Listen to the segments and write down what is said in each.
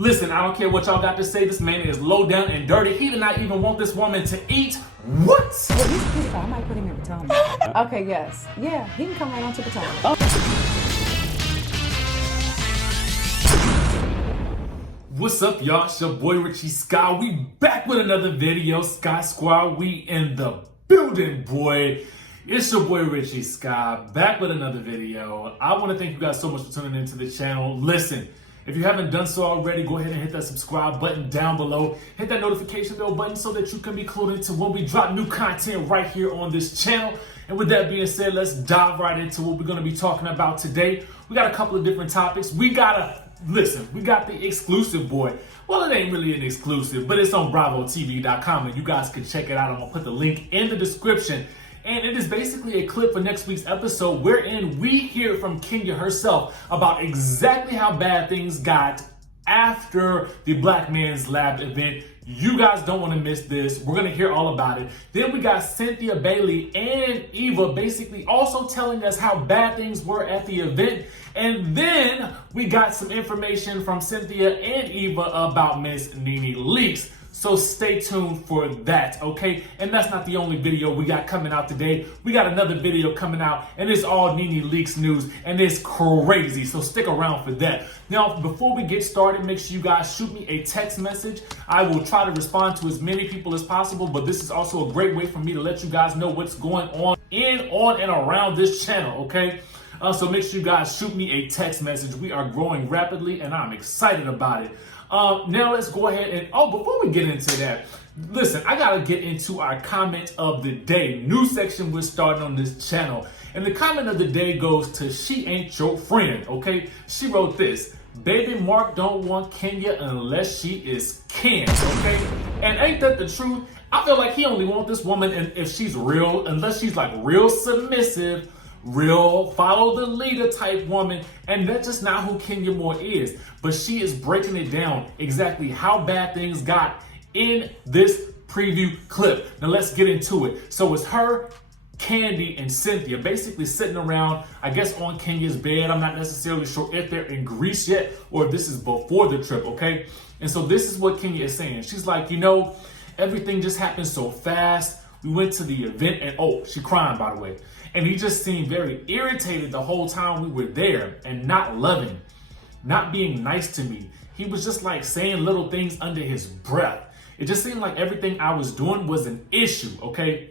Listen, I don't care what y'all got to say. This man is low down and dirty. He did not even want this woman to eat. What? Well, he's pretty. I might put him in Potomac. Okay, yes. Yeah, he can come right on to Potomac. What's up, y'all? It's your boy Richie Sky. We back with another video. Sky Squad, we in the building, boy. It's your boy Richie Sky, back with another video. I want to thank you guys so much for tuning into the channel. Listen, if you haven't done so already, go ahead and hit that subscribe button down below. Hit that notification bell button so that you can be clued into when we drop new content right here on this channel. And with that being said, let's dive right into what we're going to be talking about today. We got a couple of different topics. We got the exclusive, boy. Well, it ain't really an exclusive, but it's on BravoTV.com, and you guys can check it out. I'm going to put the link in the description. And it is basically a clip for next week's episode wherein we hear from Kenya herself about exactly how bad things got after the Black Man's Lab event. You guys don't want to miss this. We're going to hear all about it. Then we got Cynthia Bailey and Eva basically also telling us how bad things were at the event. And then we got some information from Cynthia and Eva about Miss Nene leaks. So stay tuned for that, okay? And that's not the only video we got coming out today. We got another video coming out, and it's all Nene leaks news, and it's crazy. So stick around for that. Now, before we get started, make sure you guys shoot me a text message. I will try to respond to as many people as possible, but this is also a great way for me to let you guys know what's going on and around this channel, okay? So make sure you guys shoot me a text message. We are growing rapidly, and I'm excited about it. Now let's go ahead and, before we get into that, listen, I gotta get into our comment of the day. New section we're starting on this channel. And the comment of the day goes to She Ain't Your Friend, okay? She wrote this: baby Mark don't want Kenya unless she is Ken, okay? And ain't that the truth? I feel like he only wants this woman and if she's real, unless she's like real submissive, real follow the leader type woman, and that's just not who Kenya Moore is. But she is breaking it down exactly how bad things got in this preview clip. Now let's get into it. So it's her, Kandi, and Cynthia basically sitting around, I guess, on Kenya's bed. I'm not necessarily sure if they're in Greece yet or if this is before the trip, okay? And so this is what Kenya is saying. She's like, you know, everything just happened so fast. We went to the event and, she crying, by the way. And he just seemed very irritated the whole time we were there and not loving, not being nice to me. He was just like saying little things under his breath. It just seemed like everything I was doing was an issue, okay?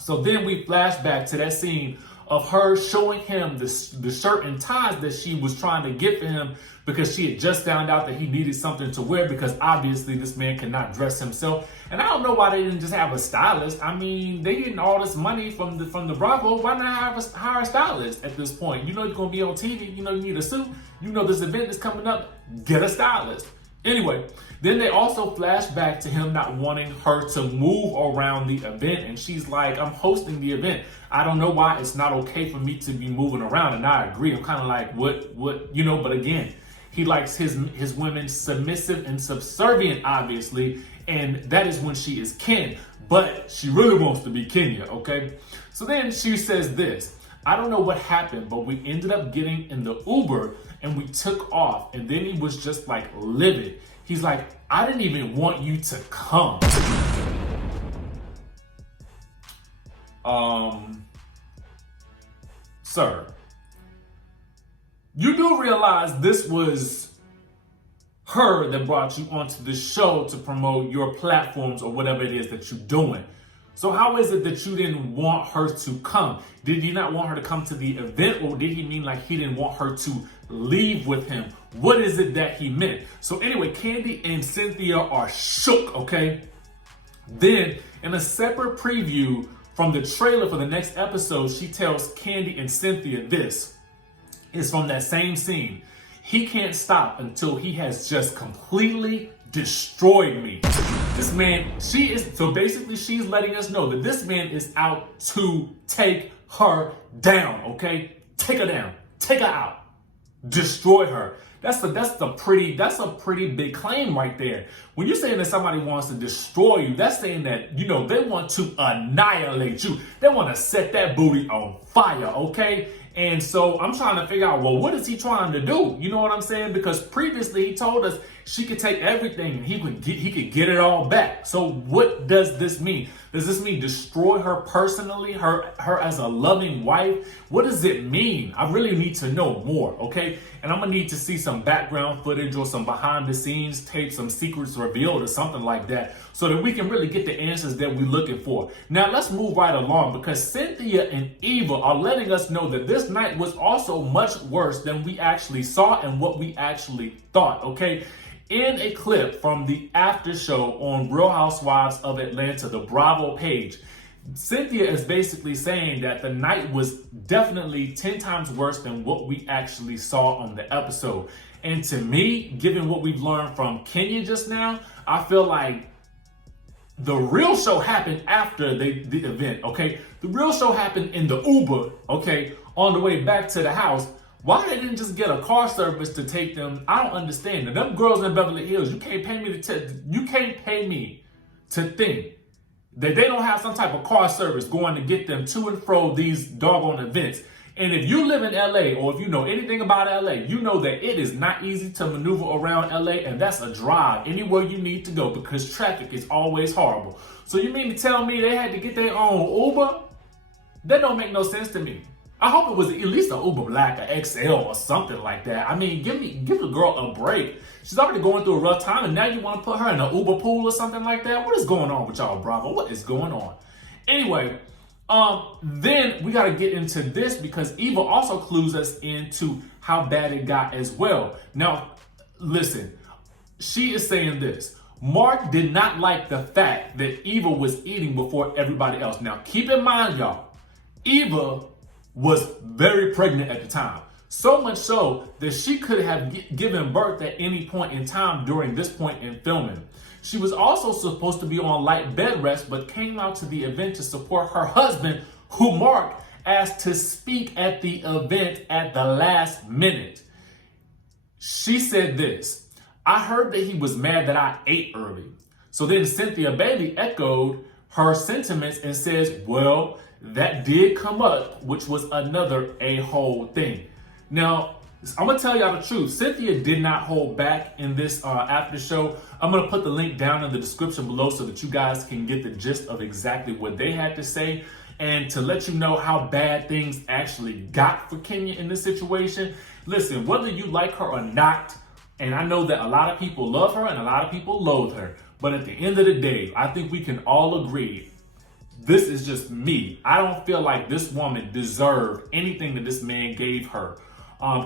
So then we flash back to that scene of her showing him the shirt and ties that she was trying to get for him because she had just found out that he needed something to wear because obviously this man cannot dress himself. And I don't know why they didn't just have a stylist. I mean, they getting all this money from the Bravo. Why not hire a stylist at this point? You know you're going to be on TV. You know you need a suit. You know this event is coming up. Get a stylist. Anyway, then they also flash back to him not wanting her to move around the event. And she's like, I'm hosting the event. I don't know why it's not okay for me to be moving around. And I agree. I'm kind of like, what, you know, but again, he likes his women submissive and subservient, obviously. And that is when she is Ken. But she really wants to be Kenya, okay? So then she says this: I don't know what happened, but we ended up getting in the Uber and we took off. And then he was just like livid. He's like, I didn't even want you to come. Sir, you do realize this was her that brought you onto the show to promote your platforms or whatever it is that you're doing. So how is it that you didn't want her to come? Did you not want her to come to the event, or did he mean like he didn't want her to leave with him? What is it that he meant? So anyway, Kandi and Cynthia are shook, okay? Then in a separate preview from the trailer for the next episode, she tells Kandi and Cynthia this. It's from that same scene. He can't stop until he has just completely destroyed me. This man, so basically she's letting us know that this man is out to take her down, okay? Take her down, take her out, destroy her. That's a pretty big claim right there. When you're saying that somebody wants to destroy you, that's saying that, you know, they want to annihilate you. They want to set that booty on fire, okay? And so I'm trying to figure out, well, what is he trying to do? You know what I'm saying? Because previously he told us she could take everything and he could get it all back. So what does this mean? Does this mean destroy her personally, her as a loving wife? What does it mean? I really need to know more, okay? And I'm gonna need to see some background footage or some behind the scenes tape, some secrets revealed or something like that, so that we can really get the answers that we're looking for. Now let's move right along, because Cynthia and Eva are letting us know that this night was also much worse than we actually saw and what we actually thought, okay? In a clip from the after show on Real Housewives of Atlanta, the Bravo page, Cynthia is basically saying that the night was definitely 10 times worse than what we actually saw on the episode. And to me, given what we've learned from Kanye just now, I feel like the real show happened after the event, okay? The real show happened in the Uber, okay, on the way back to the house. Why they didn't just get a car service to take them? I don't understand. Now, them girls in Beverly Hills, you can't pay me to think that they don't have some type of car service going to get them to and fro these doggone events. And if you live in LA, or if you know anything about LA, you know that it is not easy to maneuver around LA, and that's a drive anywhere you need to go because traffic is always horrible. So you mean to tell me they had to get their own Uber? That don't make no sense to me. I hope it was at least an Uber Black, an XL, or something like that. I mean, give the girl a break. She's already going through a rough time, and now you want to put her in an Uber pool or something like that? What is going on with y'all, Bravo? What is going on? Anyway, then we got to get into this, because Eva also clues us into how bad it got as well. Now, listen, she is saying this. Marc did not like the fact that Eva was eating before everybody else. Now, keep in mind, y'all, Eva was very pregnant at the time. So much so that she could have given birth at any point in time during this point in filming. She was also supposed to be on light bed rest, but came out to the event to support her husband, who Marc asked to speak at the event at the last minute. She said this: "I heard that he was mad that I ate early." So then Cynthia Bailey echoed her sentiments and says, well, that did come up, which was another a-hole thing. Now, I'm going to tell y'all the truth. Cynthia did not hold back in this after show. I'm going to put the link down in the description below so that you guys can get the gist of exactly what they had to say, and to let you know how bad things actually got for Kenya in this situation. Listen, whether you like her or not, and I know that a lot of people love her and a lot of people loathe her, but at the end of the day, I think we can all agree, this is just me, I don't feel like this woman deserved anything that this man gave her.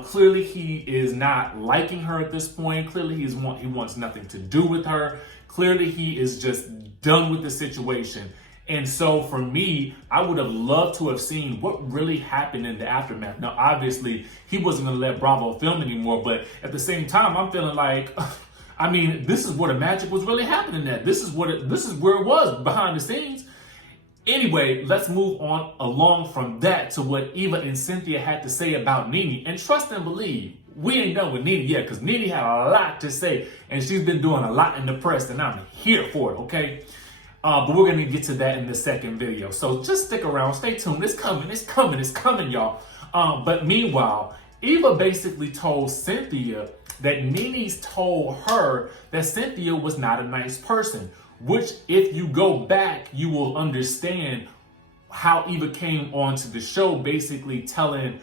Clearly he is not liking her at this point. Clearly he wants nothing to do with her. Clearly he is just done with the situation. And so for me, I would have loved to have seen what really happened in the aftermath. Now, obviously, he wasn't going to let Bravo film anymore, but at the same time, I'm feeling like, I mean, this is where the magic was really happening at. This is where it was behind the scenes. Anyway, let's move on along from that to what Eva and Cynthia had to say about Nene. And trust and believe, we ain't done with Nene yet, because Nene had a lot to say, and she's been doing a lot in the press, and I'm here for it, okay? But we're going to get to that in the second video. So just stick around, stay tuned. It's coming, y'all. But meanwhile, Eva basically told Cynthia that Nene's told her that Cynthia was not a nice person, which if you go back, you will understand how Eva came onto the show, basically telling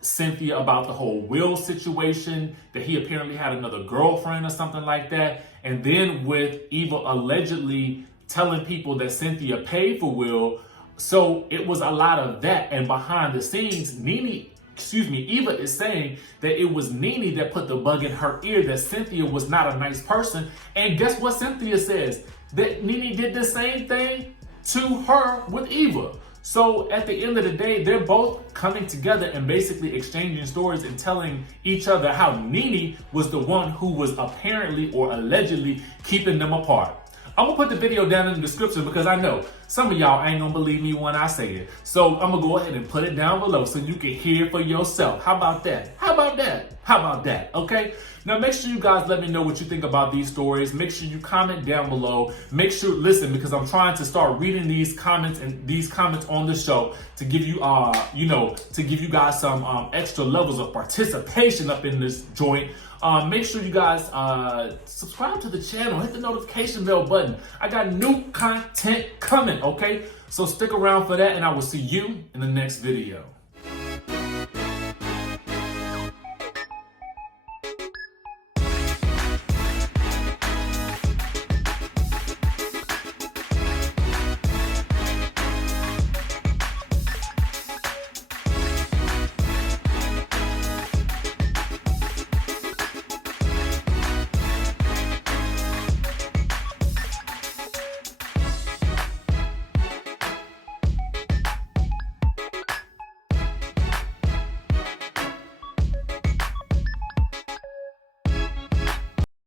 Cynthia about the whole Will situation, that he apparently had another girlfriend or something like that. And then with Eva allegedly telling people that Cynthia paid for Will. So it was a lot of that. And behind the scenes, Eva is saying that it was Nene that put the bug in her ear that Cynthia was not a nice person. And guess what Cynthia says? That Nene did the same thing to her with Eva. So at the end of the day, they're both coming together and basically exchanging stories and telling each other how Nene was the one who was apparently or allegedly keeping them apart. I'm gonna put the video down in the description because I know some of y'all ain't gonna believe me when I say it. So I'm gonna go ahead and put it down below so you can hear it for yourself. How about that? How about that? How about that? Okay. Now make sure you guys let me know what you think about these stories. Make sure you comment down below. Make sure, listen, because I'm trying to start reading these comments on the show to give you, to give you guys some extra levels of participation up in this joint. Make sure you guys subscribe to the channel, hit the notification bell button. I got new content coming, okay? So stick around for that, and I will see you in the next video.